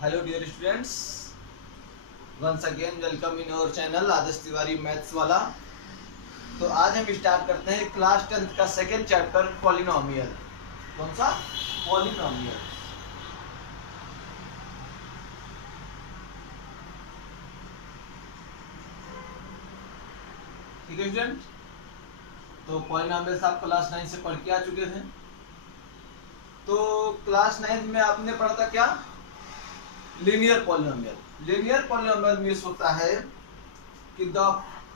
Hello dear students, once again welcome in our channel Adarsh Tiwari maths वाला। तो आज हम स्टार्ट करते हैं क्लास 10th का सेकेंड चैप्टर पॉलिनोमियल। कौन सा? पॉलिनोमियल। ठीक है स्टूडेंट, तो पॉलिनोमियल्स आप क्लास 9 से पढ़ के आ चुके थे। तो क्लास 9 में आपने पढ़ा था क्या? Linear polynomial. Linear polynomial means होता है कि द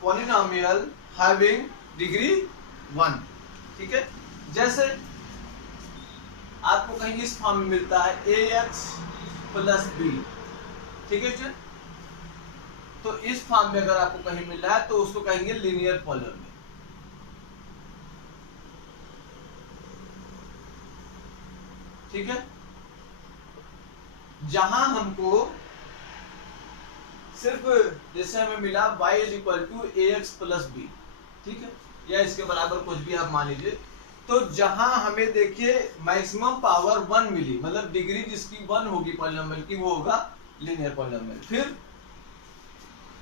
पॉलिनोमियल हैविंग डिग्री 1। ठीक है, जैसे आपको कहीं इस फॉर्म में मिलता है ax प्लस बी। ठीक है स्टूडेंट, तो इस फॉर्म में अगर आपको कहीं मिल रहा है तो उसको कहेंगे लीनियर पॉलिनोमियल। ठीक है, जहां हमको सिर्फ जैसे हमें मिला y is equal to a x plus b, ठीक है, या इसके बराबर कुछ भी आप मान लीजिए। तो जहां हमें देखिए मैक्सिमम पावर 1 मिली, मतलब डिग्री जिसकी 1 होगी पॉलिनोमियल की, वो होगा लीनियर पॉलिनोमियल। फिर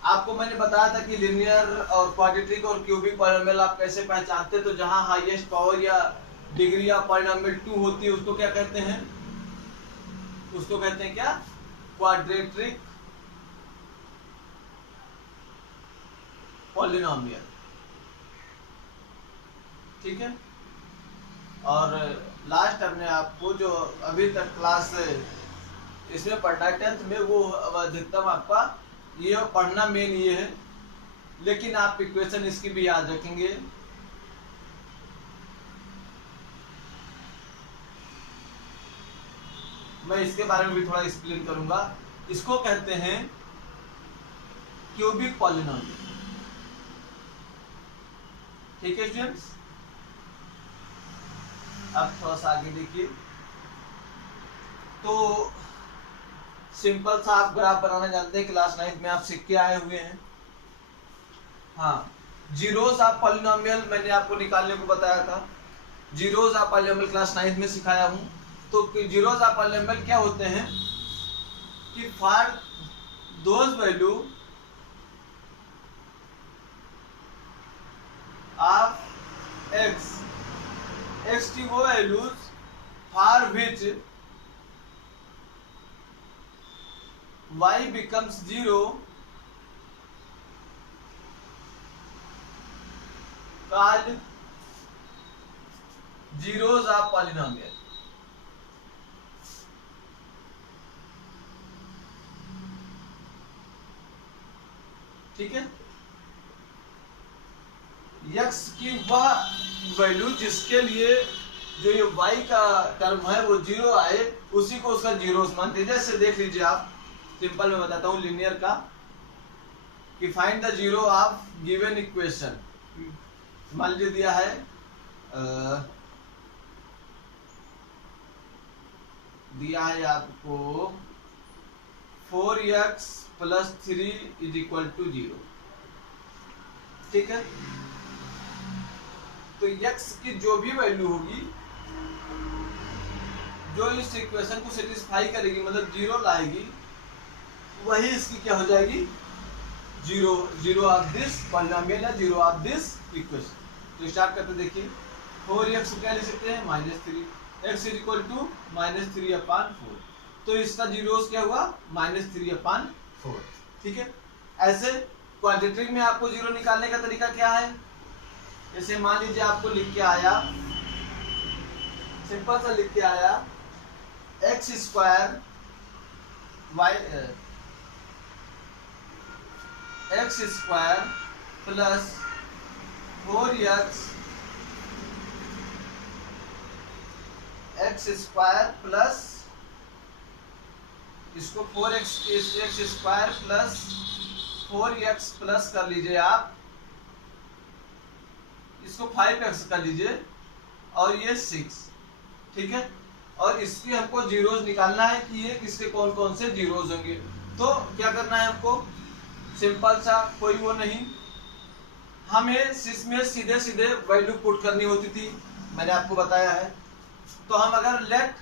आपको मैंने बताया था कि लीनियर और क्वाड्रेटिक और क्यूबिक पॉलिनोमियल आप कैसे पहचानते, तो जहां हाईएस्ट पावर या डिग्री या पॉलिनोमियल 2 होती है उसको क्या कहते हैं? उसको कहते हैं क्या? Quadratic polynomial. ठीक है, और लास्ट हमने आपको जो अभी तक क्लास इसमें पढ़ना है 10th में, वो अधिकतम आपका ये पढ़ना मेन ये है, लेकिन आप इक्वेशन इसकी भी याद रखेंगे। मैं इसके बारे में भी थोड़ा एक्सप्लेन करूंगा। इसको कहते हैं क्यूबिक पॉलिनोमियल। ठीक है स्टूडेंट्स, अब थोड़ा सा आगे देखिए। तो सिंपल सा आप ग्राफ बनाना जानते हैं, क्लास 9 में आप सीख के आए हुए हैं। हाँ, जीरोस ऑफ पॉलिनोमियल मैंने आपको निकालने को बताया था। जीरोस ऑफ पॉलिनोमियल क्लास 9 में सिखाया हूं। तो जीरोस ऑफ पॉलिनोमियल क्या होते हैं कि for those value of x, x की वो values for which y becomes 0 called zeros of polynomial। ठीक है, x की वह वैल्यू जिसके लिए जो ये y का टर्म है वो 0 आए, उसी को उसका जीरोस मानते हैं। जैसे देख लीजिए आप, सिंपल मैं बताता हूँ लीनियर का, कि find the zero of given equation. मान लीजिए दिया है आपको 4x plus 3 is equal to 0। ठीक है, तो x की जो भी वैल्यू होगी जो इस इक्वेशन को सेटिस्फाई करेगी, मतलब 0 लाएगी, वही इसकी क्या हो जाएगी? जीरो ऑफ दिस पॉलिनोमियल या जीरो ऑफ दिस इक्वेशन। तो स्टार्ट करते देखिए, 4x क्या लिख सकते हैं? -3, x इज इक्वल टू -3/4। तो इसका जीरोस क्या हुआ? -3/4। ठीक है, ऐसे क्वाड्रेटिक में आपको जीरो निकालने का तरीका क्या है? जैसे मान लीजिए आपको लिख के आया, सिंपल सा लिख के आया x square x square plus 4x square plus इसको 4x square plus 4x plus कर लीजिए आप, इसको 5x कर लीजिए, और ये 6। ठीक है, और इसके हमको जीरोस निकालना है कि ये किसके कौन कौन से जीरोस होंगे। तो क्या करना है हमको? सिंपल सा, कोई वो नहीं, हमें इसमें सीधे सीधे वैल्यू पुट करनी होती थी, मैंने आपको बताया है। तो हम अगर let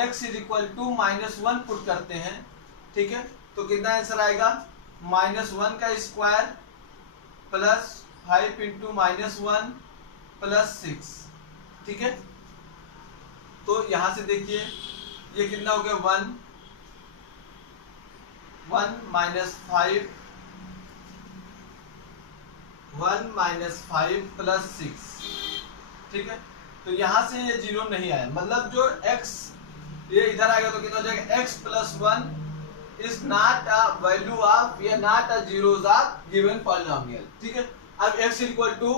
x is equal to -1 put करते हैं, ठीक है, तो कितना आंसर आएगा, -1 का स्क्वायर प्लस 5 इंटू -1 प्लस 6, ठीक है। तो यहां से देखिए ये कितना हो गया, 1 -5 प्लस 6, ठीक है। तो यहां से ये 0 नहीं आया, मतलब जो x ये इधर आएगा तो कितना हो जाएगा, x plus 1 is not a value of, ये not a zeros of given polynomial, ठीक है। अब x इक्वल टू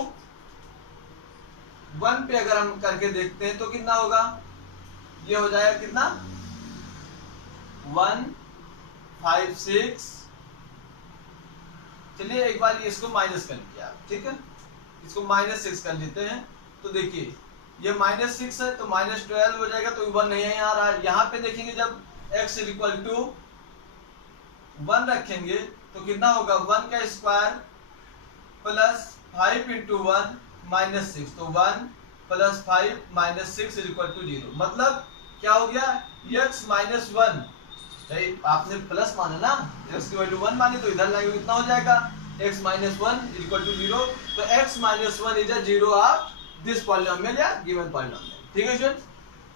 1 पे अगर हम करके देखते हैं तो कितना होगा, ये हो जाएगा कितना, 1 5 6, चलिए एक बार ये इसको माइनस कर लीजिए आप, ठीक है, इसको -6 कर लेते हैं। तो देखिए ये -6 है तो -12 हो जाएगा, तो 1 नहीं आ रहा है। यहाँ पे देखेंगे जब x इक्वल टू 1 रखेंगे तो कितना होगा, 1 का स्क्वायर प्लस 5 इंटू 1 -6, तो 1 प्लस 5 -6 इज इक्वल टू 0। मतलब क्या हो गया, x -1, आपने प्लस माना ना, x की वैल्यू 1 मानी तो इधर लाएंगे कितना हो जाएगा, x -1 इज इक्वल टू 0। तो x -1 is a 0 of this polynomial या गिवन पॉलिनोमियल, ठीक है स्टूडेंट्स।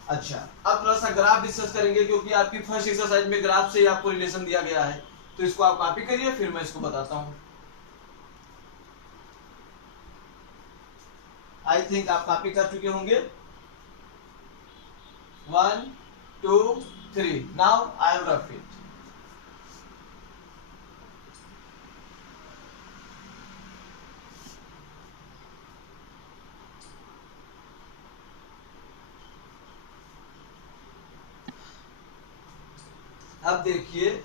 अच्छा, अब थोड़ा सा ग्राफ डिस्कस करेंगे, क्योंकि आपकी फर्स्ट एक्सरसाइज में ग्राफ से ही आपको रिलेशन दिया गया है, तो इसको आप कॉपी करिए, फिर मैं इसको बताता हूं। आई थिंक आप कॉपी कर चुके होंगे। 1 2 3, now I have rough it. अब देखिए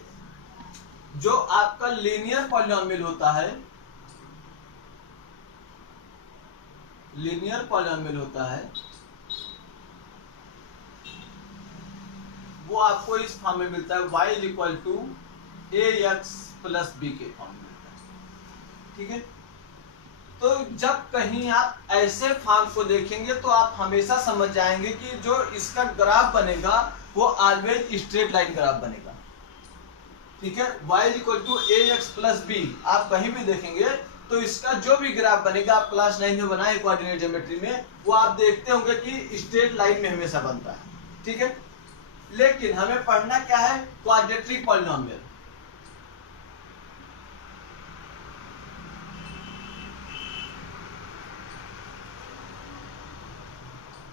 जो आपका लीनियर पॉलिनोमियल होता है, लीनियर पॉलिनोमियल होता है, वो आपको इस फॉर्म में मिलता है, y is equal to ax plus b के फॉर्म में मिलता है, ठीक है। तो जब कहीं आप ऐसे फॉर्म को देखेंगे तो आप हमेशा समझ जाएंगे कि जो इसका ग्राफ बनेगा वो ऑलवेज स्ट्रेट लाइन ग्राफ बनेगा, ठीक है। y is equal to ax plus b, आप कहीं भी देखेंगे तो इसका जो भी ग्राफ बनेगा, आप क्लास 9 में बनाए कोऑर्डिनेट ज्योमेट्री में, वो आप देखते होंगे कि स्ट्रेट लाइन में हमेशा बनता है, ठीक है। लेकिन हमें पढ़ना क्या है, क्वाड्रेटिक पॉलिनोमियल।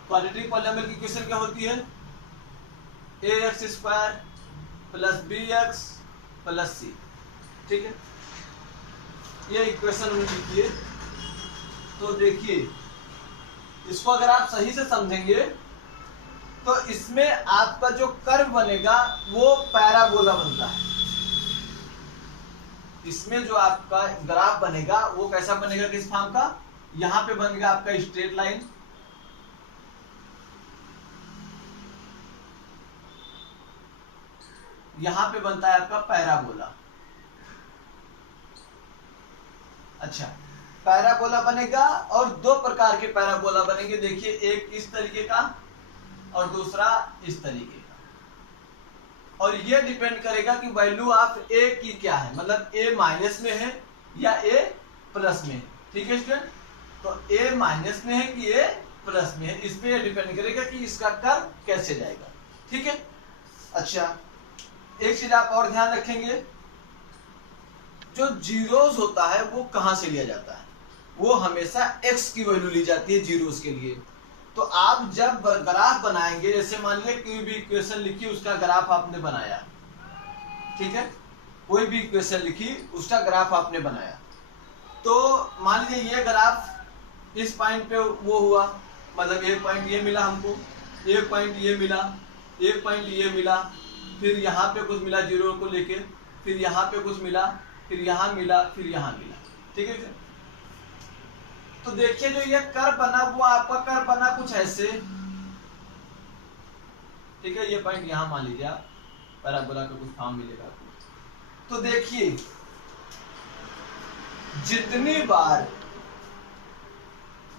क्वाड्रेटिक पॉलिनोमियल की इक्वेशन क्या होती है, ax square plus bx plus c, ठीक है। ये इक्वेशन लिखिए। तो देखिए इसको अगर आप सही से समझेंगे तो इसमें आपका जो कर्व बनेगा वो पैराबोला बनता है। इसमें जो आपका ग्राफ बनेगा वो कैसा बनेगा, किस फॉर्म का, यहां पे बनेगा आपका स्ट्रेट लाइन, यहां पे बनता है आपका पैराबोला। अच्छा, पैराबोला बनेगा और दो प्रकार के पैराबोला बनेंगे, देखिए एक इस तरीके का और दूसरा इस तरीके का। और ये डिपेंड करेगा कि वैल्यू ऑफ ए की क्या है, मतलब ए माइनस में है या ए प्लस में है, ठीक है स्टूडेंट। तो ए माइनस में है कि ए प्लस में है, इस पे डिपेंड करेगा कि इसका कर्व कैसे जाएगा, ठीक है। अच्छा, एक चीज आप और ध्यान रखेंगे, जो जीरोस होता है वो कहां से लिया जाता है, वो हमेशा x की वैल्यू ली जाती है जीरोस के लिए। तो आप जब ग्राफ बनाएंगे, जैसे मान लीजिए कोई भी इक्वेशन लिखी, उसका ग्राफ आपने बनाया, ठीक है, कोई भी इक्वेशन लिखी उसका ग्राफ आपने बनाया, तो मान लीजिए ये ग्राफ इस पॉइंट पे वो हुआ, मतलब एक पॉइंट ये मिला हमको, एक पॉइंट ये मिला, एक पॉइंट ये मिला, फिर यहाँ पे कुछ मिला जीरो को लेके, फिर यहाँ पे कुछ मिला, फिर यहाँ मिला, फिर यहाँ मिला, ठीक है। तो देखिए जो ये कर्व बना वो आपका कर्व बना कुछ ऐसे, ठीक है। ये पॉइंट यहाँ मान लीजिए आप, पैराबोला का कुछ फॉर्म मिलेगा आपको। तो देखिए जितनी बार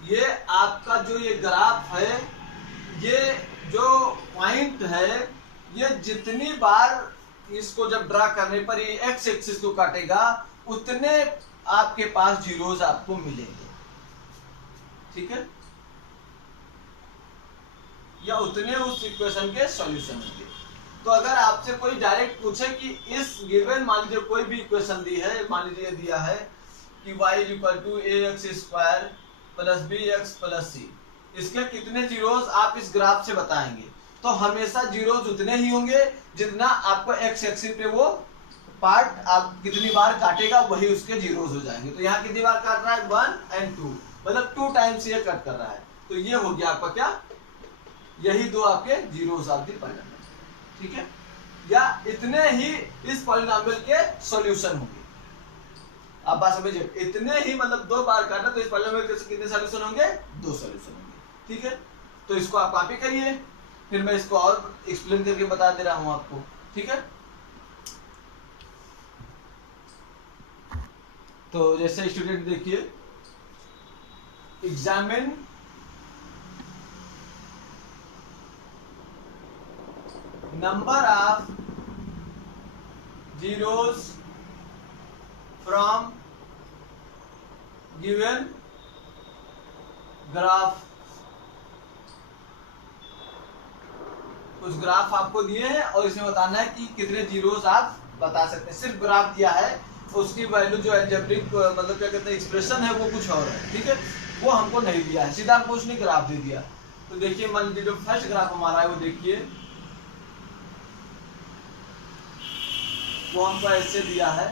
ये आपका जो ये ग्राफ है, ये जो पॉइंट है ये जितनी बार इसको जब ड्रा करने पर ये एक्स एक्सिस को काटेगा उतने आपके पास जीरोस आपको मिलेंगे, ठीक है, या उतने उस इक्वेशन के सॉल्यूशन होंगे। तो अगर आपसे कोई डायरेक्ट पूछे कि इस गिवन, मान लीजिए कोई भी इक्वेशन दी है, मान लीजिए दिया है कि y = ax² + bx + c, इसके कितने जीरोस आप इस ग्राफ से बताएंगे, तो हमेशा जीरोस उतने ही होंगे जितना आपको एक्स एक्सिस पे वो पार्ट आप कितनी बार काटेगा वही उसके जीरोस हो जाएंगे। तो यहाँ कितनी बार काट रहा है 1 और 2, मतलब 2 टाइम्स ये कट कर रहा है, तो ये हो गया आपका क्या, यही दो आपके जीरोस ऑफ द पॉलिनोमियल, ठीक है, या इतने ही इस पॉलिनोमियल के सॉल्यूशन होंगे। आप बात समझिए, इतने ही मतलब 2 बार काटना तो इस पॉलिनोमियल के कितने सॉल्यूशन होंगे, 2 सॉल्यूशन होंगे, ठीक है। तो इसको आप कॉपी करिए, फिर मैं इसको और एक्सप्लेन करके बता दे रहा हूं आपको, ठीक है। तो जैसे स्टूडेंट देखिए, examine number of zeros from given graph. कुछ ग्राफ आपको दिए हैं और इसमें बताना है कि कितने जीरोस आप बता सकते हैं। सिर्फ ग्राफ दिया है, उसकी वैल्यू जो अलजेब्रिक मतलब क्या कहते हैं एक्सप्रेशन है वो कुछ और है, ठीक है, वो हमको नहीं दिया है, सीधा हमको उसने ग्राफ दे दिया। तो देखिए मान लीजिए जो फर्स्ट ग्राफ हमारा है वो देखिए, वो हमको ऐसे दिया है,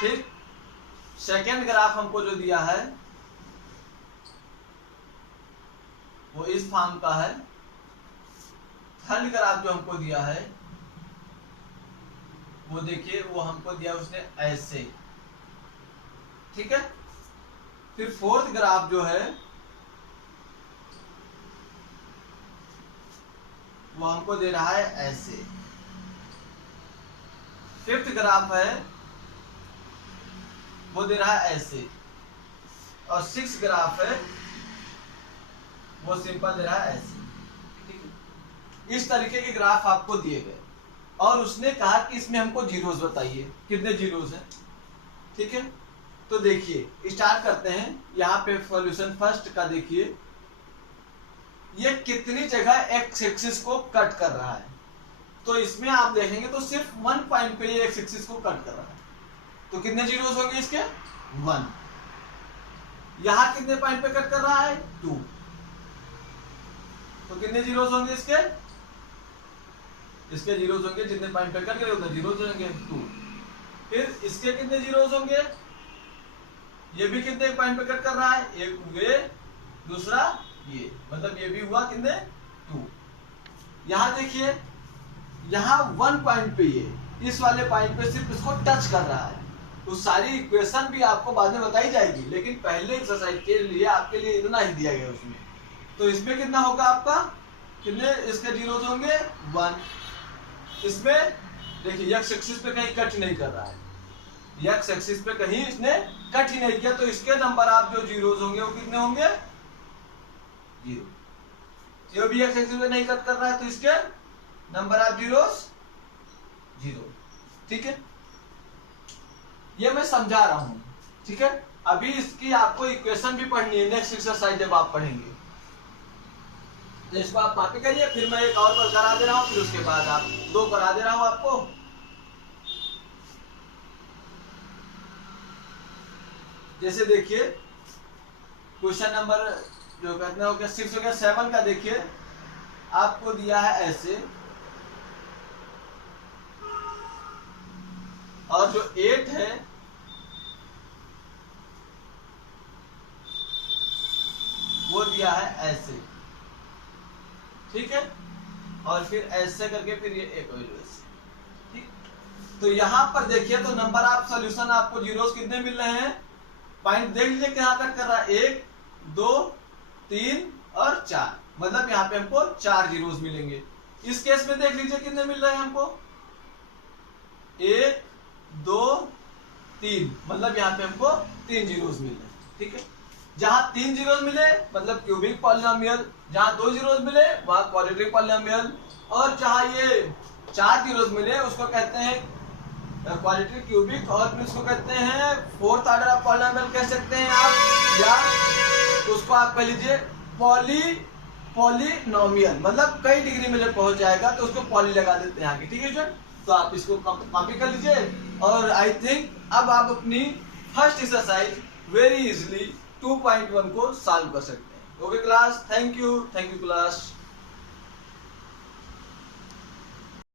ठीक। सेकेंड ग्राफ हमको जो दिया है वो इस फॉर्म का है। थर्ड ग्राफ जो हमको दिया है वो देखिए, वो हमको दिया उसने ऐसे, ठीक है। फिर फोर्थ ग्राफ जो है वो हमको दे रहा है ऐसे। फिफ्थ ग्राफ है वो दे रहा है ऐसे, और सिक्स्थ ग्राफ है वो सिंपल दे रहा है ऐसे, ठीक है। इस तरीके के ग्राफ आपको दिए गए और उसने कहा कि इसमें हमको जीरोस बताइए, कितने जीरोस हैं, ठीक है। तो देखिए स्टार्ट करते हैं, यहाँ पे सॉल्यूशन फर्स्ट का देखिए, ये कितनी जगह एक्स एक्सिस को कट कर रहा है। तो इसमें आप देखेंगे तो सिर्फ 1 पॉइंट पे ये एक्स एक्सिस को कट कर रहा है, तो कितने जीरोस होंगे इसके 1। यहाँ कितने पॉइंट पे कट कर रहा है 2, तो कितने जीरोस होंगे इसके जीरोस होंगे जितने पॉइंट पे कट गए उतने जीरोस होंगे 2। फिर इसके कितने जीरोस होंगे, ये भी कितने पॉइंट पे कट कर रहा है, एक ये दूसरा ये, मतलब ये भी हुआ कितने 2। यहाँ देखिए, यहाँ 1 पॉइंट पे ये इस वाले पॉइंट पे सिर्फ इसको टच कर रहा है। तो सारी इक्वेशन भी आपको बाद में बताई जाएगी, लेकिन पहले एक्सरसाइज के लिए आपके लिए इतना ही दिया गया उसमें। तो इसमें कितना होगा आपका, कितने इसके जीरोस होंगे 1। इसमें देखिए एक्स एक्सिस पे कहीं कट नहीं कर रहा है, एक्स एक्सिस पे कहीं इसने कट ही नहीं किया, तो इसके नंबर आप जो जीरोस होंगे वो कितने होंगे 0। ये भी एक्स एक्सिस पे नहीं कट कर रहा है तो इसके नंबर ऑफ जीरोस 0, ठीक है। ये मैं समझा रहा हूं, ठीक है। अभी इसकी आपको इक्वेशन भी पढ़नी है नेक्स्ट एक्सरसाइज जब आप पढ़ेंगे, तो इसको आप कॉपी करिए, फिर मैं एक और करा दे रहा हूं, फिर उसके बाद आप 2 करा दे रहा हूं आपको। जैसे देखिए क्वेश्चन नंबर जो कहते हो 6 हो गया, 7 का देखिए आपको दिया है ऐसे, और जो 8 है वो दिया है ऐसे, ठीक है, और फिर ऐसे करके फिर ये एक ऐसे, ठीक। तो यहां पर देखिए तो नंबर ऑफ सॉल्यूशन आपको जीरोस कितने मिल रहे हैं, पॉइंट देख लीजिए कहां कट कर रहा है, 1 2 3 और 4, मतलब यहाँ पे हमको 4 जीरोस मिलेंगे। इस केस में देख लीजिए कितने मिल रहे हैं हमको, 1 2 3, मतलब यहाँ पे हमको 3 जीरोस मिल रहे हैं, ठीक है। जहां 3 जीरोस मिले मतलब क्यूबिक पॉलिनोमियल, जहां 2 जीरोस मिले वहां क्वाड्रेटिक पॉलिनोमियल, और जहां ये 4 जीरोस मिले उसको कहते हैं क्वाड्रेटिक क्यूबिक, और फिर उसको कहते हैं फोर्थ ऑर्डर ऑफ पॉलिनोमियल कह सकते हैं आप, या उसको आप कह लीजिए पॉलिनोमियल, मतलब कई डिग्री में जब पहुंच जाएगा तो उसको पॉली लगा देते हैं आगे। ठीक है स्टूडेंट, तो आप इसको कॉपी कर लीजिए, और आई थिंक अब आप अपनी फर्स्ट एक्सरसाइज वेरी इजीली 2.1 को सॉल्व कर सकते हैं। Okay class, thank you class.